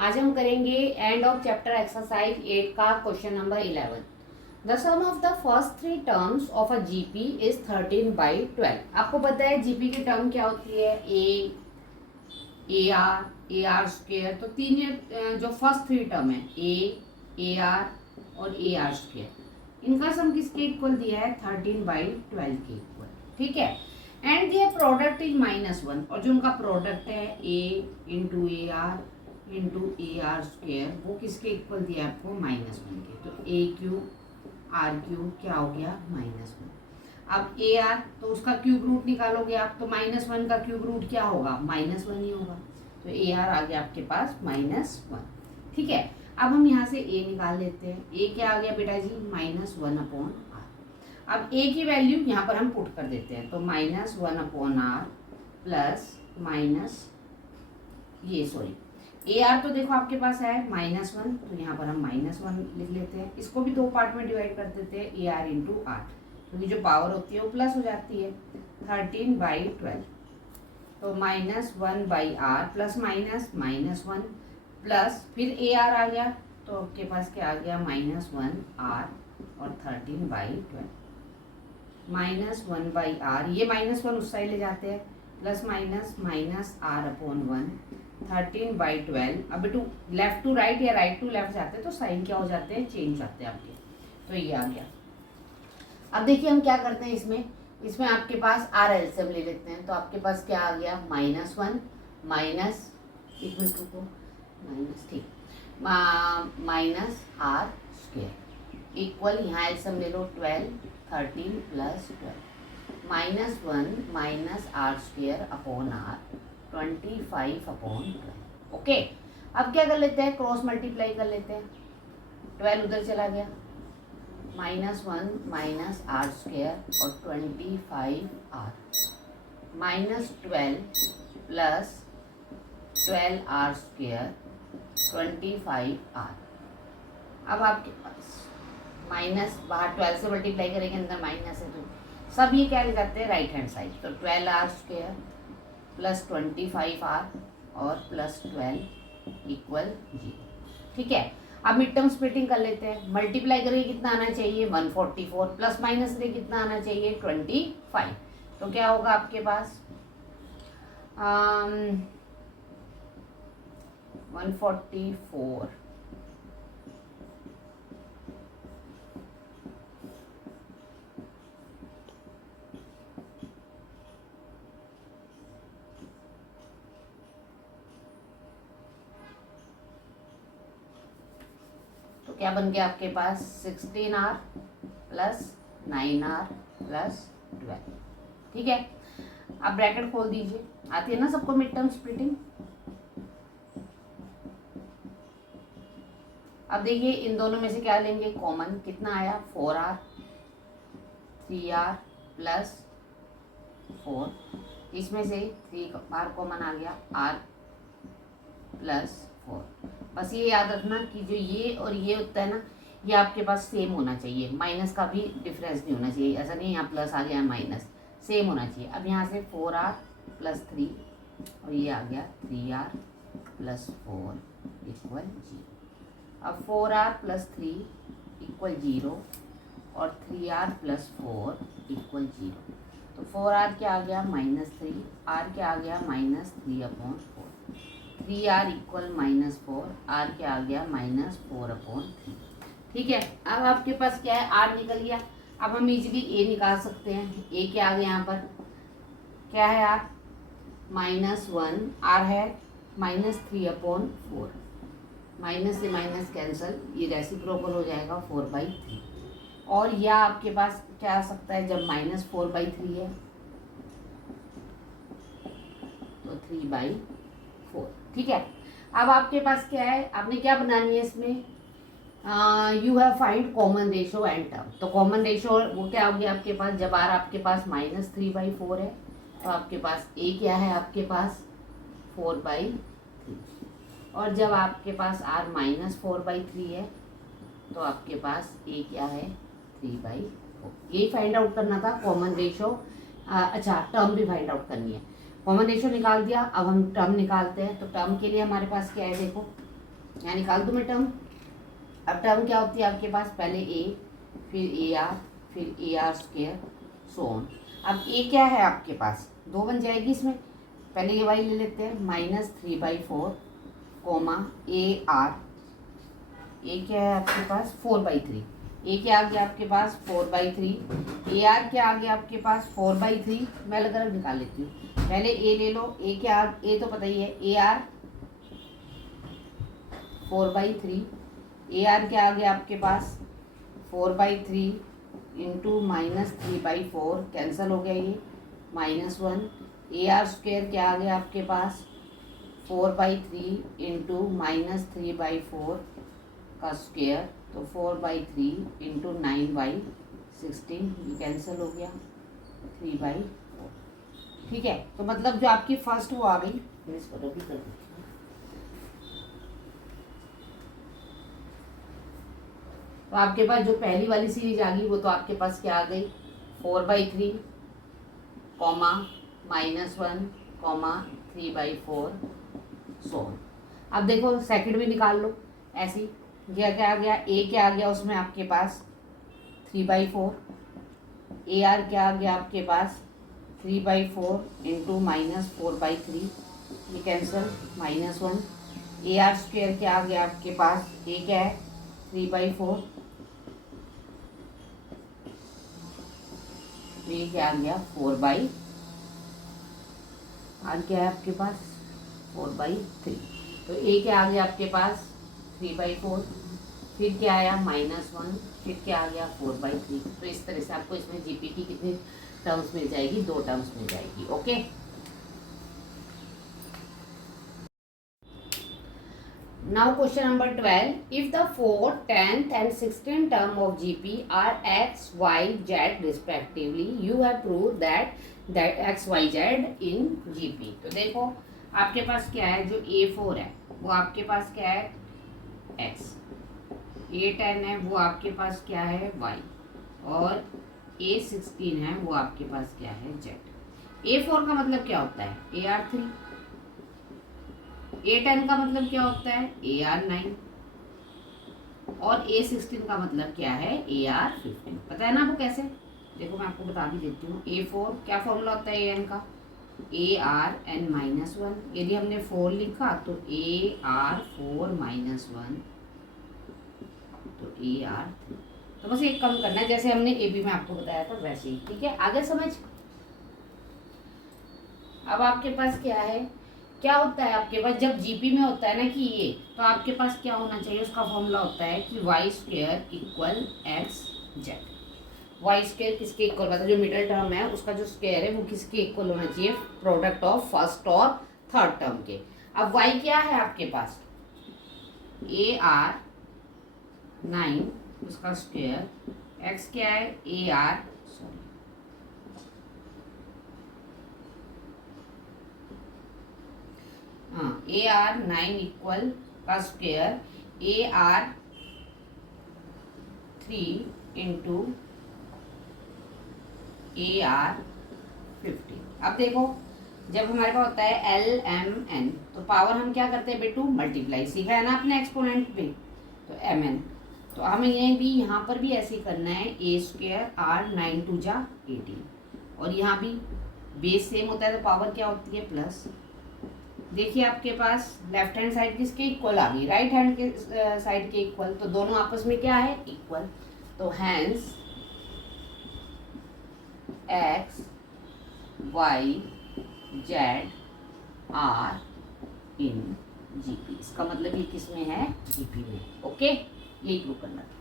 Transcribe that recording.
आज हम करेंगे एंड ऑफ चैप्टर एक्सरसाइज 8 का question number 11। The sum of the first three terms of a GP is 13/12। आपको पता है जीपी की टर्म क्या होती है, ए आर स्क्वेयर। तो तीन ये जो फर्स्ट थ्री टर्म है ए आर और ए आर स्क्वेयर, इनका सम किसके इक्वल दिया है, 13/12 के इक्वल। ठीक है, एंड दियर प्रोडक्ट इज -1, और जो उनका प्रोडक्ट है A into A R into A R square, वो किसके इक्वल दिया है आपको, -1 के। तो ए क्यूब आर क्यूब क्या हो गया, -1। अब ए आर तो उसका क्यूब रूट निकालोगे आप, तो -1 का क्यूब रूट क्या होगा, -1 ही होगा। तो ए आर आ गया आपके पास -1। ठीक है, अब हम यहाँ से ए निकाल लेते हैं। ए क्या आ गया बेटा जी, -1/r। अब ए की वैल्यू यहाँ पर हम पुट कर देते हैं, तो -1/r प्लस माइनस ये सॉरी ए आर तो देखो आपके पास है -1, तो यहाँ पर हम -1 लिख लेते हैं। इसको भी दो पार्ट में डिवाइड कर देते हैं, ए आर इंटू आर, क्योंकि जो पावर होती है वो प्लस हो जाती है। 13/12, तो -1/r प्लस -1 प्लस फिर ए आर आ गया, तो आपके पास क्या आ गया, -1r और 13/12। -1/r, ये -1 उस साइड ले जाते हैं, प्लस -r/1 13/12। अब टू लेफ्ट टू राइट या राइट टू लेफ्ट जाते हैं तो साइन क्या हो जाते हैं, चेंज जाते हैं आपके। तो ये आ गया। अब देखिए हम क्या करते हैं, इसमें आपके पास आर एलसीएम ले लेते हैं, तो आपके पास क्या आ गया, -1 माइनस ठीक -r स्क्वायर इक्वल, यहाँ एलसीएम ले लो 12, 13 plus 12 -1 -r square upon r 25/12। Okay, अब क्या कर लेते हैं, क्रॉस मल्टीप्लाई कर लेते हैं। 12 उधर चला गया, -1 -r स्क्वायर और 25r, -12 plus 12r square 25r। अब आपके पास माइनस, बाहर 12 से मल्टीप्लाई करेंगे, अंदर माइनस है, तो सब ये क्या जाते हैं राइट हैंड साइड। तो 12r स्क्वायर प्लस 25r और प्लस 12 इक्वल 0। ठीक है, अब मिड टर्म स्प्लिटिंग कर लेते हैं। मल्टीप्लाई करेंगे कितना आना चाहिए, 144, प्लस माइनस करेंगे कितना आना चाहिए, 25। तो क्या होगा आपके पास 144 क्या बन गया आपके पास, 16r प्लस 9r प्लस 12। ठीक है, अब ब्रैकेट खोल दीजिए, आती है ना सबको मिड टर्म स्प्लिटिंग। अब देखिए इन दोनों में से क्या लेंगे कॉमन, कितना आया 4r, 3r प्लस 4, इसमें से 3 बाहर कॉमन आ गया, r प्लस 4। बस ये याद रखना कि जो ये और ये होता है ना, ये आपके पास सेम होना चाहिए, माइनस का भी डिफरेंस नहीं होना चाहिए। ऐसा नहीं यहाँ प्लस आ गया माइनस, सेम होना चाहिए। अब यहाँ से 4r प्लस 3 और ये आ गया 3r प्लस 4 इक्वल 0। अब 4r प्लस 3 इक्वल 0 और 3r प्लस 4 इक्वल 0। तो 4r क्या आ गया, -3, r क्या आ गया, -3/4, 3r इक्वल -4, r क्या आ गया, -4/3। ठीक है, अब आपके पास क्या है, r निकल गया। अब हम इजीली a निकाल सकते हैं। a क्या आ गया, यहाँ पर क्या है, r -1, r है -3/4, माइनस से माइनस कैंसल, ये रेसिप्रोकल हो जाएगा 4/3। और यह आपके पास क्या आ सकता है, जब -4/3 है तो 3/4। ठीक है, अब आपके पास क्या है, आपने क्या बनानी है इसमें, you have find common ratio and term. तो कॉमन रेशो वो क्या हो गया आपके पास, जब आर आपके पास -3/4 है तो आपके पास ए क्या है, आपके पास 4/3, और जब आपके पास आर -4/3 है तो आपके पास ए क्या है, 3/4। ये फाइंड आउट करना था कॉमन रेशो। अच्छा, टर्म भी फाइंड आउट करनी है। कॉमन रेशियो निकाल दिया, अब हम टर्म निकालते हैं। तो टर्म के लिए हमारे पास क्या है, देखो यहाँ निकाल दूँ मैं टर्म। अब टर्म क्या होती है आपके पास, पहले ए, फिर ए आर, फिर A R square, so on. अब ए क्या है आपके पास, 2 बन जाएगी इसमें, पहले ये वाली ले लेते हैं, -3/4 कोमा ए आर, ए क्या है आपके पास 4/3, ए क्या आ गया आपके पास 4/3, ए आर क्या आ गया आपके पास 4/3। मैं अलग अलग निकाल लेती हूँ, पहले ए ले लो, ए क्या, ए तो पता ही है, ए आर 4/3, ए आर क्या आ गया आपके पास 4/3 इंटू -3/4, कैंसिल हो गया ये, -1, ए आर स्क्वायर क्या आ गया आपके पास 4/3 इंटू -3/4 का स्क्वायर, तो 4/3 इंटू 9/16, ये कैंसिल हो गया 3/4। ठीक है, तो मतलब जो आपकी फर्स्ट वो आ गई, तो आपके पास जो पहली वाली सीरीज आ गई वो तो आपके पास क्या आ गई 4/3 कॉमा -1 कॉमा 3/4 सो। अब देखो सेकंड भी निकाल लो ऐसी, क्या क्या आ गया, ए क्या आ गया उसमें आपके पास 3/4, ए आर क्या आ गया आपके पास 3/4 इंटू -4/3, ये कैंसिल, -1, ए आर स्क्वायर क्या आ गया आपके पास, ए क्या है 3/4, ये क्या आ गया 4/, आर क्या है आपके पास 4/3, तो ए क्या आ गया आपके पास 3/4, फिर क्या आया -1, फिर क्या आ गया 4/3। तो इस तरह से आपको इसमें जीपी की कितनी टर्म्स मिल जाएगी, 2 टर्म्स मिल जाएगी। Okay, now question number 12, if the 4th, 10th and 16th term of GP are x, y, z respectively, you have proved that x, y, z in GP। तो देखो आपके पास क्या है, जो A4 है वो आपके पास क्या है x, A10 है वो आपके पास क्या है y, और A16 है वो आपके पास क्या है z। A4 का मतलब क्या होता है AR3, A10 का मतलब क्या होता है AR9, और A16 का मतलब क्या है AR15। पता है ना आपको कैसे, देखो मैं आपको बता भी देती हूँ। A4 क्या फॉर्मूला होता है AN का, ARn-1, यदि हमने 4 लिखा तो AR4-1 तो AR3। तो बस एक कम करना है, जैसे हमने AB में आपको बताया था वैसे ही। ठीक है, आगे समझ। अब आपके पास क्या है, क्या होता है आपके पास जब जीपी में होता है ना कि ये, तो आपके पास क्या होना चाहिए, उसका फॉर्मूला होता है कि y square equal X Z. Y square किसके इक्वल होता है, जो मिडिल टर्म है उसका जो स्क्वायर है वो किसके इक्वल होना चाहिए, प्रोडक्ट ऑफ फर्स्ट और थर्ड टर्म के। अब y क्या है आपके पास AR9 उसका स्क्वायर, x क्या है AR, AR9 इक्वल का स्क्वायर AR3 इंटू AR15। अब देखो जब हमारे पास होता है LMN तो पावर हम क्या करते हैं बेटू, मल्टीप्लाई, सीखा है ना आपने एक्सपोनेंट पे, तो MN। तो हमें ये भी यहाँ पर भी ऐसे ही करना है, A² R9 2 जा 18, और यहाँ भी बेस सेम होता है तो पावर क्या होती है प्लस। देखिए आपके पास लेफ्ट हैंड साइड किसके इक्वल आ गई, राइट हैंड के साइड के इक्वल, तो दोनों आपस में क्या है इक्वल। तो hence X Y Z are in GP, इसका मतलब ये किस में है जीपी में। ओके, यही प्रूव करना था।